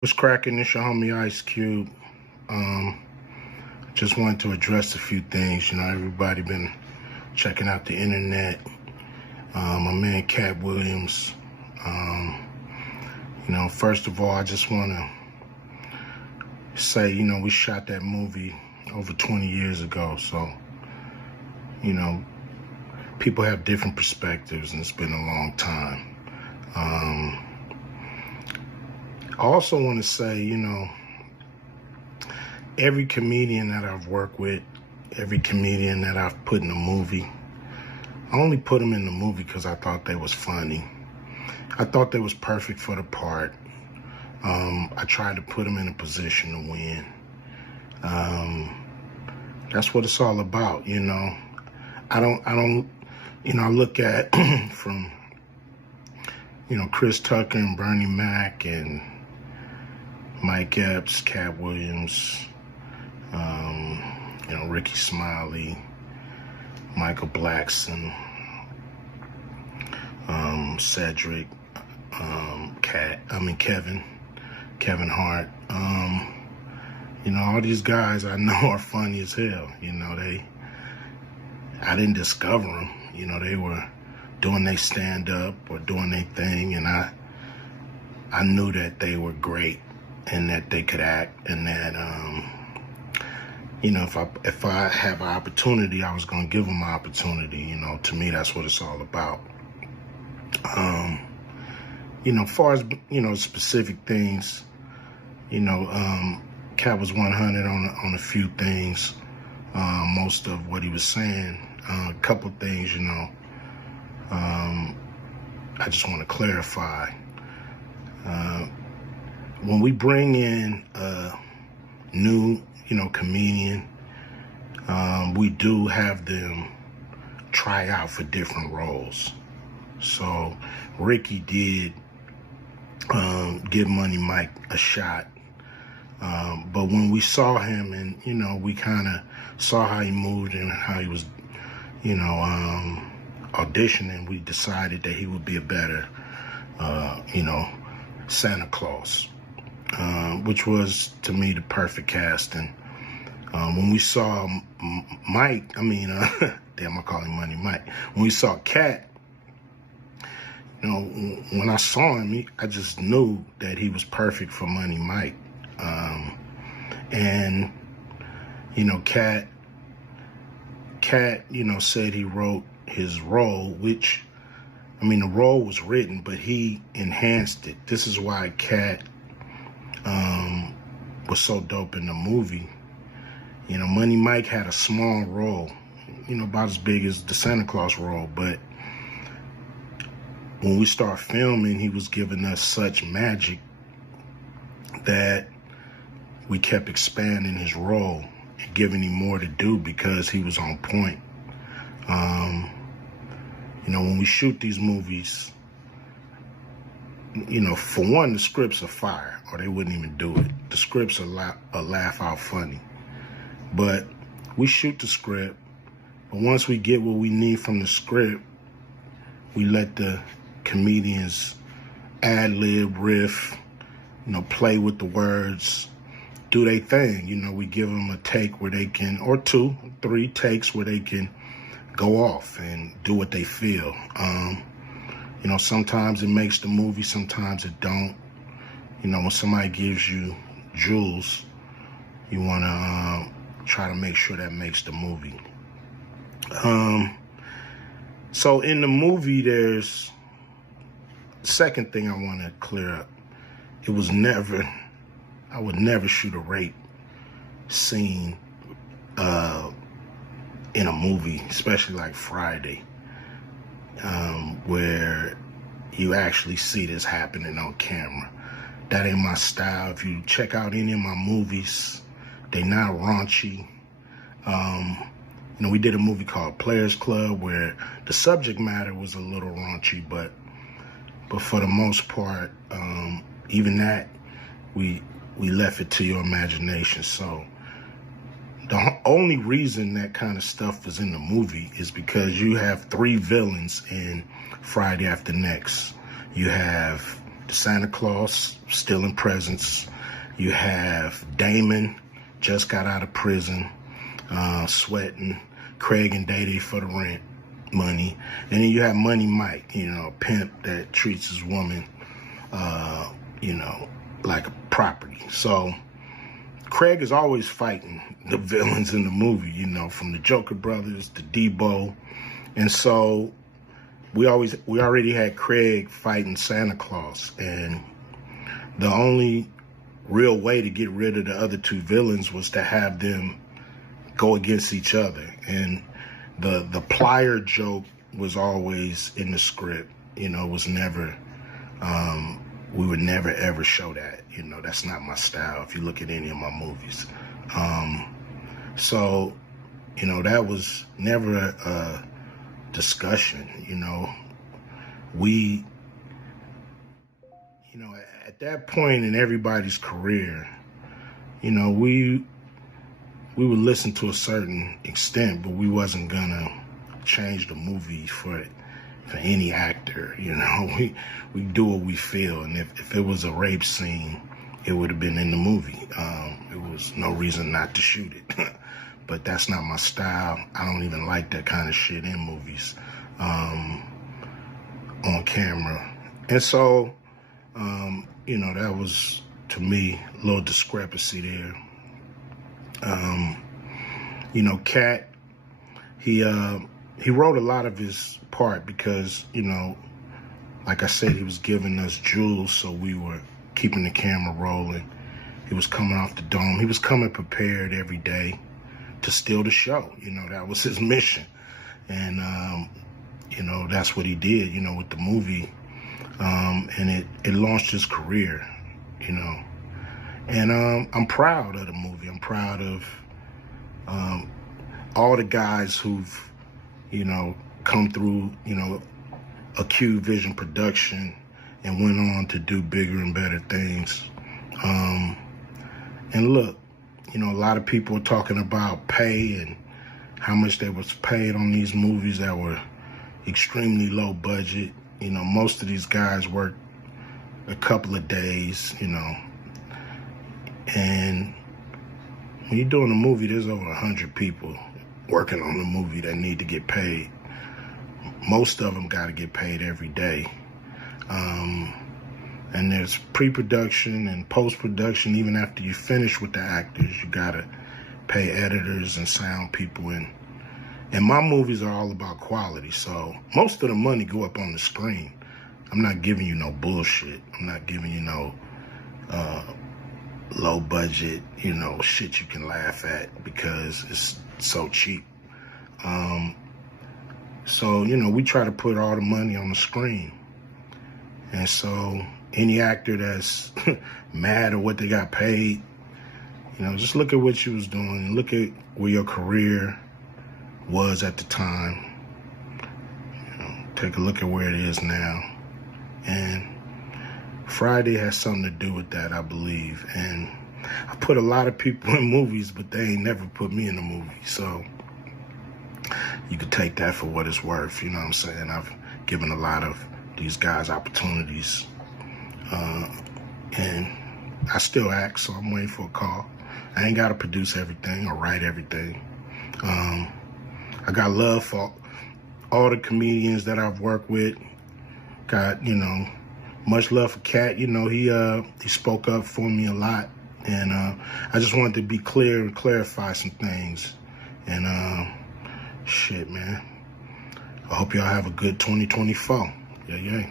What's cracking? It's your homie Ice Cube. Just wanted to address a few things. Everybody been checking out the internet. My man Katt Williams. First of all, I just want to say, we shot that movie over 20 years ago. So, people have different perspectives, and it's been a long time. I also want to say, every comedian that I've worked with, every comedian that I've put in a movie, I only put them in the movie because I thought they was funny. I thought they was perfect for the part. I tried to put them in a position to win. That's what it's all about, I look at from, Chris Tucker and Bernie Mac and Mike Epps, Katt Williams, Ricky Smiley, Michael Blackson, Cedric, Kevin Hart. All these guys I know are funny as hell. I didn't discover them. They were doing their stand-up or doing their thing, and I knew that they were great and that they could act, and that if I have an opportunity, I was gonna give them an opportunity. To me, that's what it's all about. As far as specific things, Katt was 100 on a few things. Most of what he was saying, a couple things, I just want to clarify. When we bring in a new, comedian, we do have them try out for different roles. So Ricky did give Money Mike a shot. But when we saw him and, we kind of saw how he moved and how he was, auditioning, we decided that he would be a better, Santa Claus, which was, to me, the perfect casting. When we saw Mike, damn, I call him Money Mike. When we saw Katt, when I saw him, I just knew that he was perfect for Money Mike. And, Katt, said he wrote his role, which, the role was written, but he enhanced it. This is why Katt was so dope in the movie. Money Mike had a small role, about as big as the Santa Claus role, but when we start filming, he was giving us such magic that we kept expanding his role and giving him more to do because he was on point. When we shoot these movies, for one, the scripts are fire, or they wouldn't even do it. The scripts are laugh out funny. But we shoot the script, but once we get what we need from the script, we let the comedians ad-lib, riff, play with the words, do their thing. We give them a take where they can, or 2, 3 takes where they can go off and do what they feel. Sometimes it makes the movie, sometimes it don't. When somebody gives you jewels, you want to try to make sure that makes the movie. So in the movie, there's second thing I want to clear up. I would never shoot a rape scene in a movie, especially like Friday, where you actually see this happening on camera. That ain't my style. If you check out any of my movies, they not raunchy. We did a movie called Players Club where the subject matter was a little raunchy, but for the most part, even that, we left it to your imagination. So the only reason that kind of stuff is in the movie is because you have 3 villains in Friday After Next. You have the Santa Claus stealing presents. You have Damon, just got out of prison, sweating Craig and Day for the rent money. And then you have Money Mike, a pimp that treats his woman, like a property. So Craig is always fighting the villains in the movie, from the Joker brothers to Debo. And so we already had Craig fighting Santa Claus. And the only real way to get rid of the other two villains was to have them go against each other. And the plier joke was always in the script, was never, we would never ever show that, that's not my style if you look at any of my movies. So, that was never a discussion, we, at that point in everybody's career, we would listen to a certain extent, but we wasn't gonna change the movie for any actor, we do what we feel. And if it was a rape scene, it would have been in the movie. There was no reason not to shoot it. But that's not my style. I don't even like that kind of shit in movies, on camera. And so, that was, to me, a little discrepancy there. Katt, he wrote a lot of his part because, like I said, he was giving us jewels, so we were keeping the camera rolling. He was coming off the dome. He was coming prepared every day to steal the show. That was his mission. And, that's what he did, with the movie. And it launched his career, And I'm proud of the movie. I'm proud of all the guys who've, come through, a Q Vision production and went on to do bigger and better things. And look, a lot of people are talking about pay and how much they was paid on these movies that were extremely low budget. Most of these guys work a couple of days, and when you're doing a movie, there's over 100 people working on the movie that need to get paid. Most of them got to get paid every day. And there's pre-production and post-production. Even after you finish with the actors, you got to pay editors and sound people. And my movies are all about quality. So most of the money go up on the screen. I'm not giving you no bullshit. I'm not giving you no low budget, shit you can laugh at because it's so cheap. So, we try to put all the money on the screen. And so any actor that's mad at what they got paid, just look at what you was doing. Look at where your career was at the time. Take a look at where it is now. And Friday has something to do with that, I believe. And I put a lot of people in movies, but they ain't never put me in a movie. So you could take that for what it's worth. You know what I'm saying? I've given a lot of these guys opportunities. And I still act, so I'm waiting for a call. I ain't got to produce everything or write everything. I got love for all the comedians that I've worked with. Got, much love for Katt. He spoke up for me a lot. And I just wanted to be clear and clarify some things. And shit, man. I hope y'all have a good 2024. Yeah.